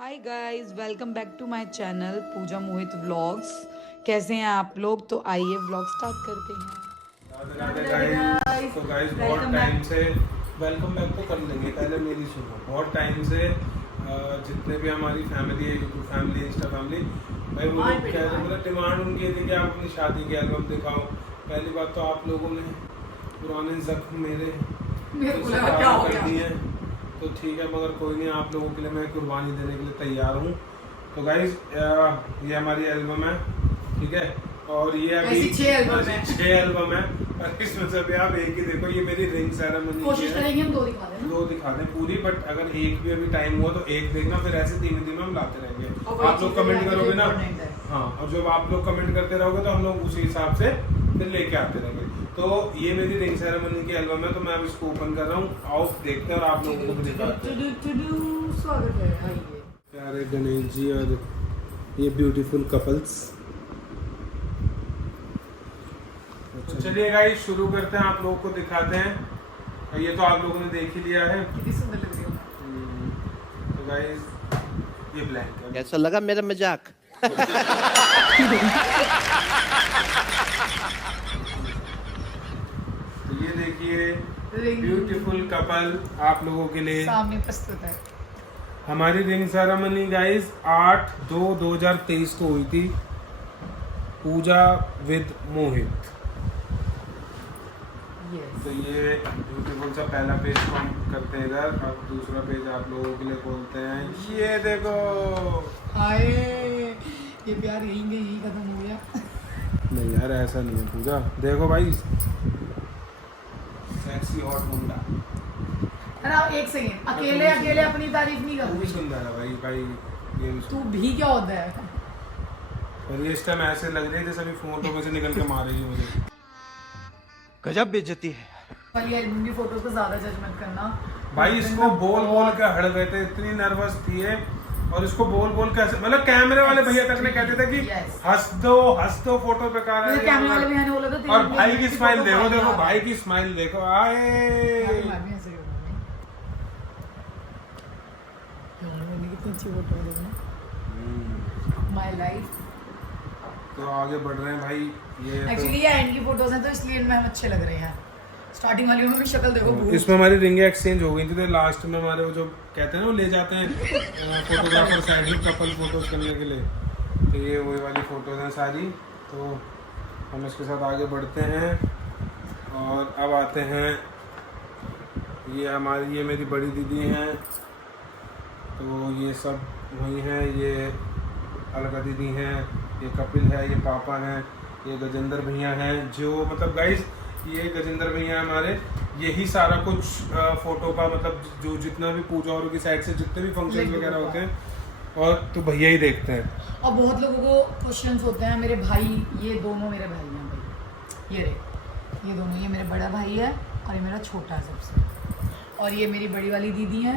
Hi guys, welcome back to my channel Pooja Mohit vlogs. कैसे हैं आप लोग? तो आइए व्लॉग स्टार्ट करते हैं। राधे गाइस। तो गाइस बहुत टाइम से वेलकम बैक तो कर लेंगे, पहले मेरी सुनो। बहुत टाइम से जितने भी हमारी फैमिली है, यूट्यूब फैमिली, इंस्टा फैमिली, भाई वो लोग कह रहे, मतलब डिमांड उनकी थी कि आप अपनी शादी के एल्बम दिखाओ। पहली बात तो आप लोगों ने पुराने जख्म मेरे कर दिए हैं, तो ठीक है, मगर कोई नहीं, आप लोगों के लिए मैं कुर्बानी देने के लिए तैयार हूँ। तो गाइस ये हमारी एल्बम है, ठीक है, और ये अभी 6 एल्बम है। और इसमें से भी आप एक ही देखो, ये मेरी रिंग सेरेमनी कोशिश करेंगे हम दो दिखा दें पूरी, बट अगर एक भी अभी टाइम हुआ तो एक देखना, फिर ऐसे धीमे धीमे हम लाते रहेंगे। आप लोग कमेंट करोगे ना, हाँ, और जब आप लोग कमेंट करते रहोगे तो हम लोग उसी हिसाब से फिर लेके आते रहेंगे। तो ये मेरी रिंग सेरेमनी की एल्बम है, तो मैं अब इसको ओपन कर रहा हूँ। आओ देखते हैं और आप लोगों को भी दिखाते हैं। स्वागत है, आइए। प्यारे गणेश जी और ये ब्यूटीफुल कपल्स। तो चलिए गाइस शुरू करते हैं, आप लोगों को दिखाते हैं। ये तो आप लोगों ने देख ही लिया है। कितनी सुंदर लग रही हो। तो गाइस ये ब्लैंक है। कैसा लगा मेरा मजाक? तो ये देखिए ब्यूटीफुल कपल आप लोगों के लिए सामने प्रस्तुत है। हमारी रिंग सेरेमनी गाइस 8/2/2023 को हुई थी, पूजा विद मोहित। तो ये ब्यूटीफुल सा पहला पेज को हम करते हैं इधर, अब दूसरा पेज आप लोगों के लिए खोलते हैं। ये देखो, हाय, ये प्यार यही खत्म हो गया। नहीं यार ऐसा नहीं है पूजा, देखो भाई, सेक्सी हॉट मुंडा। अरे एक सेकंड, अकेले अपनी तारीफ नहीं तू भी कर। सुंदर है भाई ये भी तू सुंदर। भी क्या होता है? और ये इस टाइम ऐसे लग रही है जैसे अभी फोटो में से निकल के मारेगी मुझे। गजब बेइज्जती है। वाली एल्बम की फोटो को ज्यादा जज मत करना भाई इसको बोल बोल के हड़ गए थे, इतनी नर्वस थी ये, और इसको बोल बोल के मतलब कैमरे वाले भैया तक ने कहते थे कि हंस दो फोटो पे कार है। कैमरे वाले भैया ने बोला था और भाई की स्माइल देखो, देखो भाई की स्माइल देखो, आए कितनी अच्छी फोटो है, देखो माय लाइफ। तो आगे बढ़ रहे हैं भाई। ये एक्चुअली ये एंड की फोटोज हैं, तो इसलिए इनमें हम अच्छे लग रहे हैं। स्टार्टिंग वाली उन्होंने शक्ल देखो, इसमें हमारी रिंग एक्सचेंज हो गई थी, तो लास्ट में हमारे वो जो कहते हैं ना वो ले जाते हैं फोटोग्राफर साइड में कपल फोटोज करने के लिए, तो ये वही वाली फोटोज हैं सारी। तो हम इसके साथ आगे बढ़ते हैं और अब आते हैं, ये मेरी बड़ी दीदी हैं, तो ये सब वही हैं। ये अलका दीदी हैं, ये कपिल है, ये पापा हैं, ये गजेंद्र भैया हैं। जो मतलब गाइस ये गजेंद्र भैया हमारे यही सारा कुछ फोटो का मतलब जो जितना भी पूजा और की साइड से जितने भी फंक्शन वगैरह होते हैं और तो भैया ही देखते हैं। और बहुत लोगों को क्वेश्चंस होते हैं, मेरे भाई, ये दोनों मेरे भाई हैं भाई, ये दोनों, ये मेरा बड़ा भाई है और ये मेरा छोटा है सबसे, और ये मेरी बड़ी वाली दीदी है,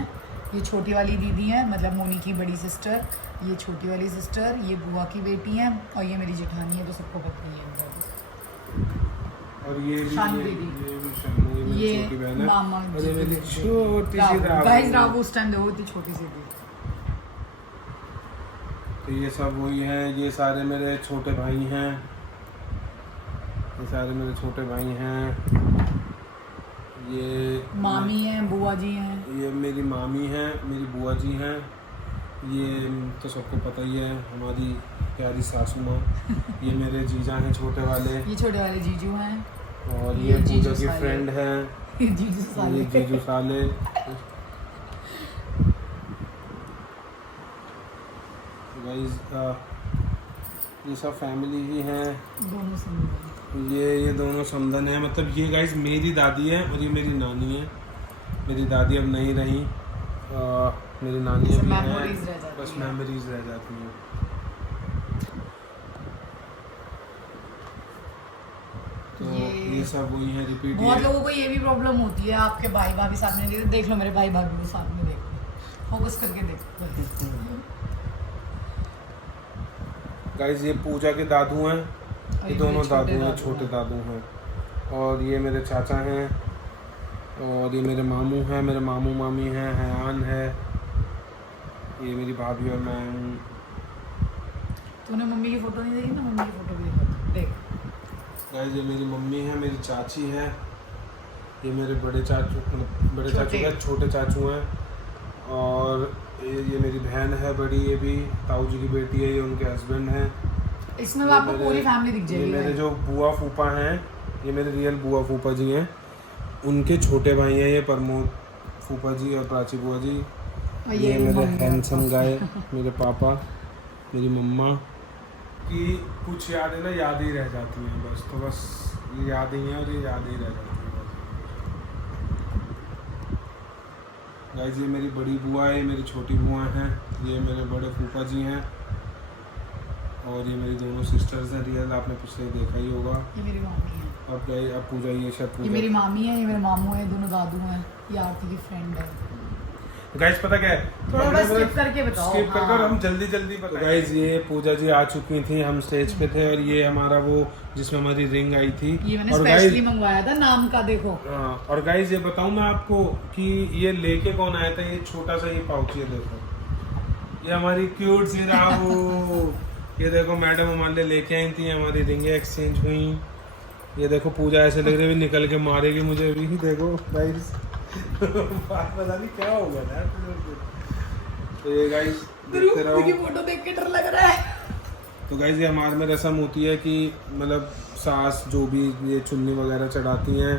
ये छोटी वाली दीदी है, मतलब मोनी की बड़ी सिस्टर, ये छोटी वाली सिस्टर, ये बुआ की बेटी है, और ये मेरी जेठानी है, तो सबको पता ही है। और ये भी शानू ये दीदी, भी शानू, ये मेरी छोटी बहन है, मामा और ये मेरी छोटी सी गाइस, रावू उस टाइम देखो, इतनी छोटी सी थी। तो ये सब वही है, ये सारे मेरे छोटे भाई हैं, ये सारे मेरे छोटे भाई हैं। ये मामी हैं, बुआ जी हैं, ये मेरी मामी हैं, मेरी बुआ जी हैं। ये तो सबको पता ही है, हमारी प्यारी सासू माँ। ये मेरे जीजा हैं छोटे वाले, ये छोटे वाले जीजू हैं, और ये ये पूजा जीजू की साले। फ्रेंड है, जीजू ये साले। जीजू साले। गाइस ये सब फैमिली ही हैं। दोनों समझ ये दोनों समधन है, मतलब ये गाइस मेरी दादी है और ये मेरी नानी है। मेरी दादी अब नहीं रही, मेरी नानी सब अभी memories रह है, जाती बस हैं। मेमोरीज रह जाती हैं। तो ये सब वही है, रिपीट। बहुत लोगों को ये भी प्रॉब्लम होती है, आपके भाई भाभी साथ में देख लो, मेरे भाई भाभी को साथ में देख लो, फोकस करके देखो। गाइस ये पूजा के दादू हैं, ये दोनों दादू हैं, छोटे दादू हैं। और ये मेरे चाचा हैं, और ये मेरे मामू हैं, मेरे मामू मामी हैं, हयान है, ये मेरी भाभी और मैं हूँ। तूने मम्मी की फोटो नहीं देखी ना, मम्मी की फोटो भी देखो, देख। गाइस ये मेरी मम्मी है, मेरी चाची है, ये मेरे बड़े चाचू के छोटे चाचू हैं, और ये मेरी बहन है बड़ी, ये भी ताऊ जी की बेटी है, ये उनके हस्बैंड हैं। इसमें आपको पूरी फैमिली दिख ये जाएगी। मेरे जो बुआ फूफा हैं, ये मेरे रियल बुआ फूफा जी हैं, उनके छोटे भाई हैं, ये प्रमोद फूफा जी और प्राची बुआ जी। और ये मेरे हैंडसम गाय, मेरे पापा, मेरी मम्मा की कुछ यादें ना याद ही रह जाती हैं बस, तो बस ये याद ही हैं और ये याद ही रह जाती हैं बस। गाइस ये मेरी बड़ी बुआ है, ये मेरी छोटी बुआ हैं, ये मेरे बड़े फूफा जी हैं, और ये मेरी दोनों सिस्टर्स हैं रियल, आपने पिछले देखा ही होगा। ये मेरी मामी है। अब गए, अब पूजा, ये शायद ये पूजा। मेरी मामी है, ये मेरे मामू है, दोनों दादू हैं, ये आरती की फ्रेंड है। गाइस पता क्या है, थोड़ा बस skip करके बताओ। स्किप करके, और हाँ। हम जल्दी जल्दी बताएं। गाइस ये पूजा जी आ चुकी थी, हम स्टेज पे थे, और ये हमारा वो जिसमें हमारी रिंग आई थी, ये मैंने और स्पेशली मंगवाया था नाम का, देखो। हाँ, और गाइस ये बताऊं मैं आपको कि ये लेके कौन आया था, ये छोटा सा ये पाउच, ये देखो, ये हमारी क्यूट सी राहू, ये देखो मैडम हमारे लिए लेके आई थी, हमारी रिंगें एक्सचेंज हुई। ये देखो पूजा ऐसे लग रही है निकल के मारेगी मुझे अभी, देखो गाइस पता नहीं क्या होगा ना। तो ये गाइस देखते रहो, की फोटो देख के डर लग रहा है। तो गाइस ये हमारे में रस्म होती है कि मतलब सास जो भी ये चुन्नी वगैरह चढ़ाती हैं,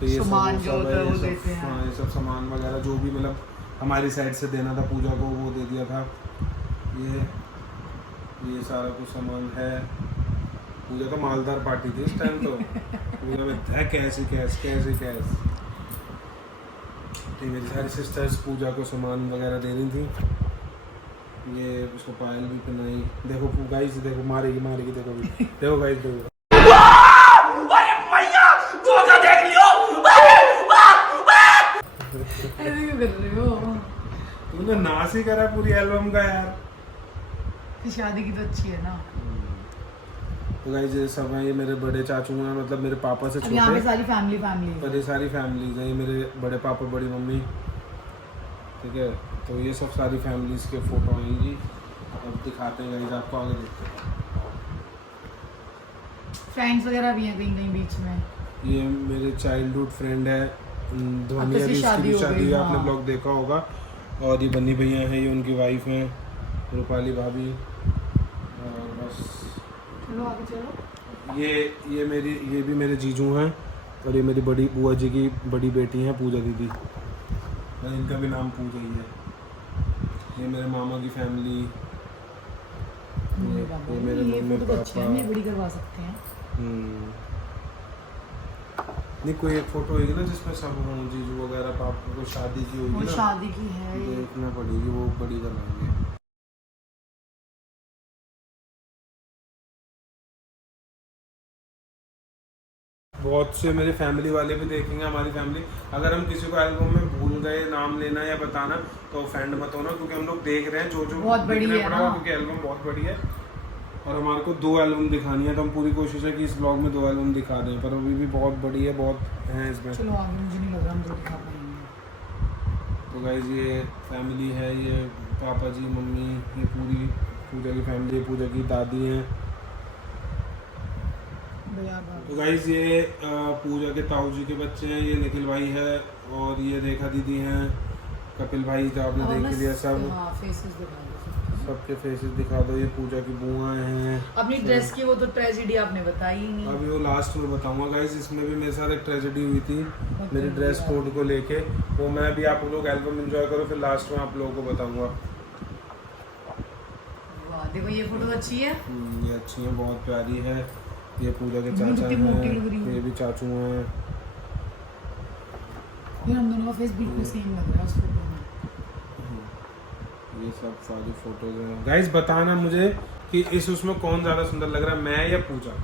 तो ये सामान सब जो होता है वो ये सब, देते हैं। हाँ ये सब सामान वगैरह जो भी मतलब हमारी साइड से देना था पूजा को, वो दे दिया था। ये सारा कुछ सामान है। पूजा तो मालदार पार्टी थी इस टाइम, तो पूजा में था कैश ही कैश, कैश ही कैश। तो मेरी सारी सिस्टर्स पूजा को सामान वगैरह दे रही थी। ये उसको पायल भी पहनाई, देखो गाइस, देखो मारेगी मारेगी, देखो भी, देखो गाइस, देखो ऐसे क्यों कर रहे हो? तूने नाश ही करा पूरी एल्बम का यार। शादी की तो अच्छी है ना। तो गाइस ये सब हैं, ये मेरे बड़े चाचू हैं, मतलब मेरे पापा से अब यहाँ पे छोटे, सारी फैमिली पर ये सारी फैमिलीज हैं, ये मेरे बड़े पापा बड़ी मम्मी, ठीक है। तो ये सब सारी फैमिलीज के फोटो आएंगी, अब दिखाते हैं गाइस आपको, आगे देखते हैं। फ्रेंड्स वगैरह भी हैं कहीं कहीं बीच में। ये मेरे चाइल्डहुड फ्रेंड है ध्वनि, अब अभी शादी इसकी हो शादी गई, है, आपने हाँ। ब्लॉग देखा होगा। और ये बन्नी भैया हैं, ये उनकी वाइफ हैं रूपाली भाभी, और बस चलो आगे चलो। ये भी मेरे जीजू हैं, और ये मेरी बड़ी बुआ जी की बड़ी बेटी हैं पूजा दीदी, और इनका भी नाम पूजा ही है। ये मेरे मामा की फैमिली, ये मेरे मम्मी फोटो तो अच्छी है, हम ये पापा। बड़ी करवा सकते हैं। नहीं कोई एक फोटो होगी ना जिसमें सब हों, जीजू वगैरह, पापा को शादी की होगी वो ना, शादी की है ये। देखना पड़ेगी, वो बड़ी करवाएंगे। बहुत से मेरे फैमिली वाले भी देखेंगे, हमारी फैमिली। अगर हम किसी को एल्बम में भूल गए नाम लेना या बताना तो ऑफेंड मत होना, क्योंकि हम लोग देख रहे हैं जो बहुत बड़ी है ना। क्योंकि एल्बम बहुत बड़ी है, और हमारे को 2 एल्बम दिखानी है, तो हम पूरी कोशिश है कि इस ब्लॉग में 2 एल्बम दिखा दें, पर अभी भी बहुत बड़ी है, बहुत हैं इसमें। चलो आगे, मुझे नहीं लग रहा हम दो दिखा पाएंगे। तो गाइस ये फैमिली है, ये पापा जी, मम्मी, ये पूरी पूजा की फैमिली, पूजा की दादी हैं। तो गाइस ये पूजा के ताऊ जी के बच्चे हैं, ये निखिल भाई है, और ये रेखा दीदी हैं, कपिल भाई जो आपने देख लिया, सब फेसेस दिखा दो। सबके फेसेस दिखा दो। ये पूजा की बुआ हैं। अपनी ड्रेस की वो तो ट्रेजेडी आपने बताई ही नहीं। अभी वो लास्ट में बताऊंगा गाइस, इसमें भी मेरे साथ एक ट्रेजेडी हुई थी मेरी ड्रेस कोड को लेके, वो मैं भी, आप लोग एल्बम एंजॉय करो, फिर लास्ट में आप लोगों को बताऊंगा। वाह देखो ये फोटो अच्छी है। ये अच्छी है, बहुत प्यारी है। ये पूजा के कितनी चाचा मोटी लग रही हैं, है। ये भी चाचू हैं। यार हम दोनों का फेस बिल्कुल सेम लग रहा है उस फोटो में। ये सब सारी फोटोज हैं। गाइस बताना मुझे कि इस उसमें कौन ज़्यादा सुंदर लग रहा है, मैं या पूजा?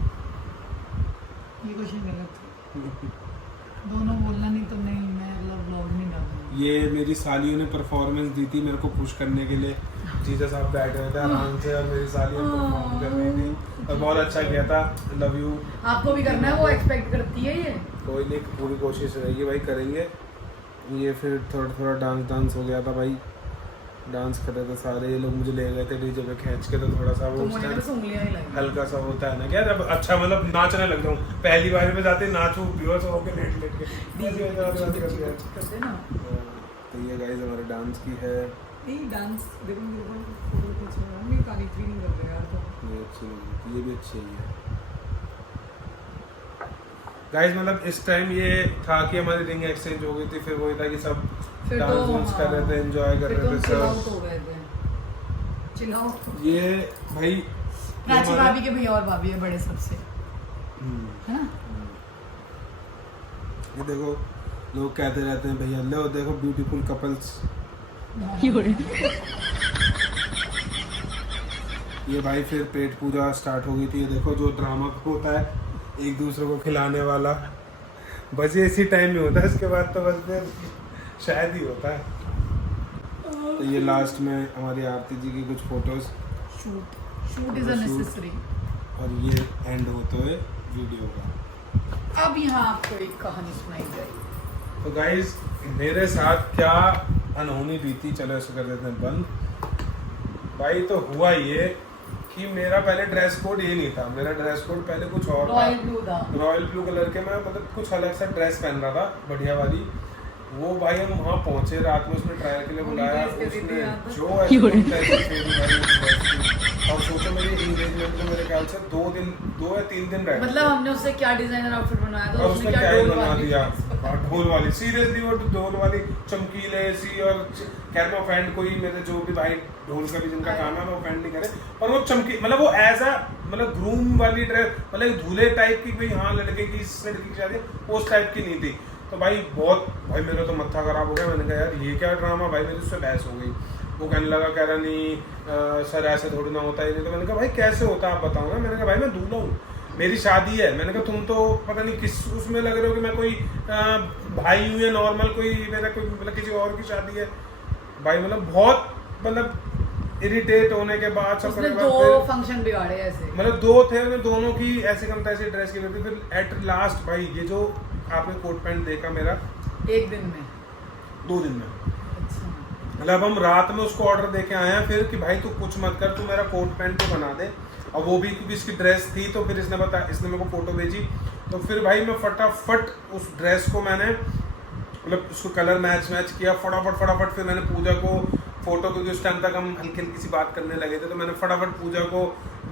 ये क्वेश्चन गलत है। दोनों बोलना, नहीं तो नहीं, मैं व्लॉग नहीं डालूंगा। ये मेरी सालियों ने परफॉर्मेंस दी थी मेरे को खुश करने के लिए। जीजा साहब बैठे हुए थे आराम से, और मेरी सालियों परफॉर्म कर रही थी, और बहुत अच्छा किया था। Love you. आपको भी करना है, वो एक्सपेक्ट करती है ये। कोई नहीं, पूरी कोशिश रहेगी भाई, करेंगे। ये फिर थोड़ा थोड़ा डांस हो गया था भाई, डांस कर रहे थे सारे, ये लोग मुझे ले गए थे डीजे पे खींच के, तो थोड़ा सा वो तो मुझे बस उंगलियां ही लगी। हल्का सा होता है ना क्या, जब अच्छा मतलब नाचने लग जाऊँ, पहली बार में जाते नाचूं बेहोश होके लेट लेट के डीजे करते ना। तो ये गाइस हमारे डांस की है, नहीं डांस देखो मेरे को फोटो खींच रहा हूं, मैं तारीफ भी नहीं कर रहा यार। तो ये अच्छी लगी, ये भी अच्छी है गाइस। मतलब इस टाइम ये था कि हमारी रिंग एक्सचेंज हो गई थी, फिर वही था कि सब फिर डांस तो वांस कर रहे थे, एंजॉय कर रहे थे चिल आउट सब। हो गए थे, चिल आउट। ये भाई प्राची भाभी के भैया और भाभी है बड़े सबसे, है ना। ये देखो लोग कहते रहते हैं भैया लो देखो ब्यूटीफुल कपल्स। ये भाई फिर पेट पूजा स्टार्ट हो गई थी, ये देखो जो ड्रामा होता है एक दूसरे को खिलाने वाला, बस ये इसी टाइम में होता है, इसके बाद तो बस फिर शायद ही होता है। तो ये लास्ट में हमारी आरती जी की कुछ photos, shoot is a necessary. और ये एंड होते हुए वीडियो का। अब यहाँ आपको एक कहानी सुनाई जाएगी। तो गाइज मेरे साथ क्या अनहोनी बीती, चलो इसको कर देते हैं बंद। भाई तो हुआ ये कि मेरा पहले ड्रेस कोड ये नहीं था, मेरा ड्रेस कोड पहले कुछ और रॉयल ब्लू था, रॉयल ब्लू कलर के, मैं मतलब कुछ अलग सा ड्रेस पहन रहा था बढ़िया वाली। वो भाई हम वहाँ पहुंचे रात में, उसने ट्रायल के लिए बुलाया, उसने जो और सोचो मेरी एंगेजमेंट को मेरे ख्याल से 2 या 3 दिन रहे, मतलब हमने उससे क्या डिजाइनर आउटफिट बनाया था, और उसने क्या ही बना दिया वाली ढोल वाली, सीरियसली वो ढोल वाली चमकीले सी, और खैर मैं ऑफेंड कोई मेरे जो भी भाई ढोल का भी जिनका काम है मैं ऑफेंड नहीं करे, पर वो चमकी मतलब वो एज अ मतलब ग्रूम वाली ड्रेस, मतलब दूल्हे टाइप की, भाई हाँ लड़के की लड़की की शादी उस टाइप की नहीं थी। तो भाई बहुत भाई मेरा तो मत्था खराब हो गया, मैंने कहा यार ये क्या ड्रामा, भाई मेरी उससे बहस हो गई। वो कहने लगा, कह रहा नहीं सर ऐसे थोड़ी ना होता है, नहीं तो मैंने कहा भाई कैसे होता है आप बताओ ना। मैंने कहा भाई मैं दूल्हा हूँ, मेरी शादी है, मैंने कहा तुम तो पता नहीं किस उसमें लग रहे हो कि मैं कोई भाई हूँ या नॉर्मल कोई मेरा कोई मतलब किसी और की शादी है। भाई मतलब बहुत मतलब इरिटेट होने के बाद सब उसने 2 फंक्शन बिगाड़े ऐसे, मतलब 2 थे, उन्हें दोनों की ऐसे कम तैसे ड्रेस की थी। फिर एट लास्ट भाई ये जो आपने कोट पैंट देखा मेरा 1 दिन में 2 दिन में, अच्छा मतलब हम रात में उसको ऑर्डर देके आए हैं फिर कि भाई तू कुछ मत कर, तू मेरा कोट पैंट तो बना दे। और वो भी क्योंकि इसकी ड्रेस थी, तो फिर इसने मेरे को फोटो भेजी, तो फिर भाई मैं फटाफट उस ड्रेस को मैंने मतलब उसको कलर मैच किया फटाफट। फिर मैंने पूजा को फोटो, क्योंकि उस टाइम तक हम हल्की हल्की सी बात करने लगे थे, तो मैंने फटाफट पूजा को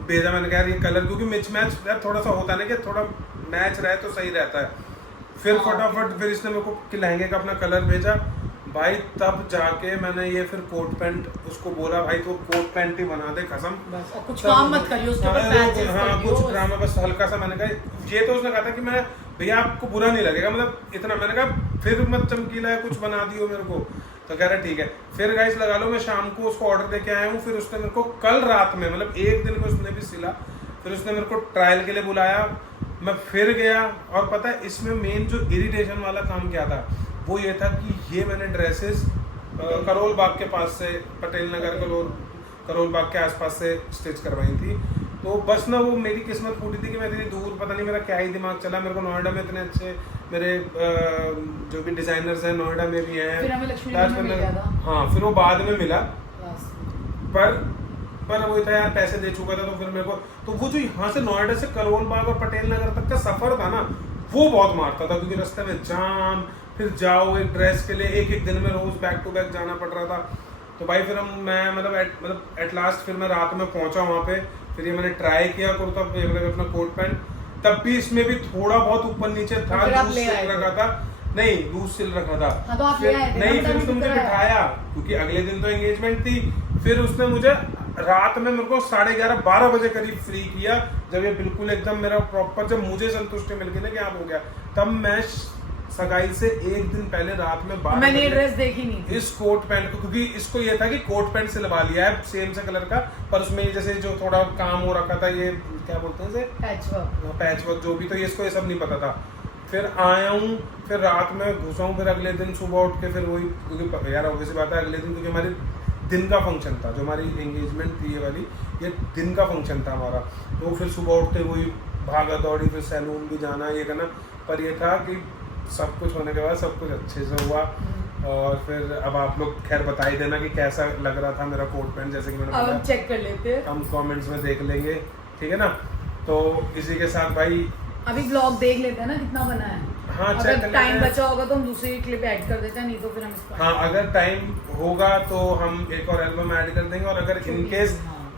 भेजा। मैंने कहा ये कलर क्योंकि मैच थोड़ा सा होता है ना कि थोड़ा मैच रहे तो सही रहता है। फिर फटाफट फिर इसने मेरे को लहंगे का अपना कलर भेजा भाई, तब जाके मैंने ये फिर कोट पैंट उसको बोला भाई तो कोट पैंट ही बना दे कसम, बस और कुछ काम मत करियो उसके ऊपर पैचेस हाँ करियो कुछ ड्रामा बस हल्का सा। मैंने कहा ये तो उसने कहा था कि मैं भैया आपको बुरा नहीं लगेगा मतलब इतना, मैंने कहा फिर मत चमकीला है कुछ बना दियो मेरे को, तो कह रहा ठीक है। फिर गाइस लगा लो मैं शाम को उसको ऑर्डर देके आया हूँ, फिर उसने मेरे को कल रात में मतलब 1 दिन में उसने भी सिला, फिर उसने मेरे को ट्रायल के लिए बुलाया, मैं फिर गया। और पता है इसमें मेन जो इरिटेशन वाला काम क्या था वो ये था कि ये मैंने ड्रेसेस करोल बाग के पास से, पटेल नगर करोल बाग के आसपास से स्टिच करवाई थी। तो बस ना वो मेरी किस्मत फूटी थी कि मैं इतनी दूर, पता नहीं मेरा क्या ही दिमाग चला, मेरे को नोएडा में इतने अच्छे मेरे जो भी डिजाइनर्स हैं नोएडा में भी हैं, फिर हमें लक्ष्मी में मिल गया था। हाँ फिर वो बाद में मिला, पर वो था यार पैसे दे चुका था, तो फिर मेरे को तो वो जो यहाँ से नोएडा से करोल बाग और पटेल नगर तक का सफर था ना वो बहुत मारता था, क्योंकि रास्ते में जाम, फिर जाओ एक ड्रेस के लिए एक दिन में रोज बैक टू बैक जाना पड़ रहा था। तो भाई फिर मैं मतलब एट लास्ट फिर मैं रात में पहुंचा वहाँ पे, फिर ये मैंने ट्राई किया कुर्ता मतलब अपना कोट पैंट, तब भी इसमें भी थोड़ा बहुत ऊपर नीचे था, लूज सिल रखा था, नहीं लूज सिल रखा था। हाँ, तो आप ले आए थे नहीं ना, फिर उसने मुझे बिठाया क्योंकि अगले दिन तो एंगेजमेंट थी, फिर उसने मुझे रात में मेरे को 11:30-12 बजे करीब फ्री किया, जब ये बिल्कुल एकदम मेरा प्रॉपर, जब मुझे संतुष्टि मिल गई ना कि आप हो गया, तब मैं सगाई से 1 दिन पहले रात में 12 मैंने ये ड्रेस देखी नहीं थी इस कोट पैंट को, क्योंकि इसको ये था कि कोट पैंट सिलवा लिया है सेम से कलर का, पर उसमें जैसे जो थोड़ा काम हो रखा था, ये क्या बोलते हैं इसे, पैच वर्क जो भी, तो इसको ये सब नहीं पता था। फिर आया हूँ, फिर रात में घुसा हूँ, फिर अगले दिन सुबह उठ के फिर वही, क्योंकि यार ऑब्वियस बात है अगले दिन, क्योंकि हमारे दिन का फंक्शन था, जो हमारी एंगेजमेंट थी ये वाली, ये दिन का फंक्शन था हमारा, तो फिर सुबह उठते वही भागा दौड़ी, फिर सैलून भी जाना ये करना, पर ये था कि सब कुछ होने के बाद सब कुछ अच्छे से हुआ। और फिर अब आप लोग खैर बता ही देना कि कैसा लग रहा था मेरा कोट पैंट, जैसे कि मैंने अब हम बोला चेक कर लेते हैं, हम कमेंट्स में देख लेंगे, ठीक है ना। तो इसी के साथ भाई अभी ब्लॉग देख लेते हैं ना कितना बना है। हाँ, check अगर कर टाइम लेते हैं। बचा होगा तो हम दूसरी क्लिप ऐड कर देते हैं, नहीं तो फिर हम इसको हाँ, अगर टाइम होगा तो हम एक और एल्बम ऐड कर देंगे, और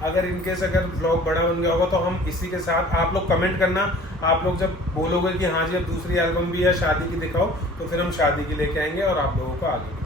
अगर इनकेस अगर ब्लॉग बड़ा बन गया होगा तो हम इसी के साथ, आप लोग कमेंट करना, आप लोग जब बोलोगे कि हाँ जी अब दूसरी एल्बम भी है शादी की दिखाओ, तो फिर हम शादी की लेके आएंगे और आप लोगों को आगे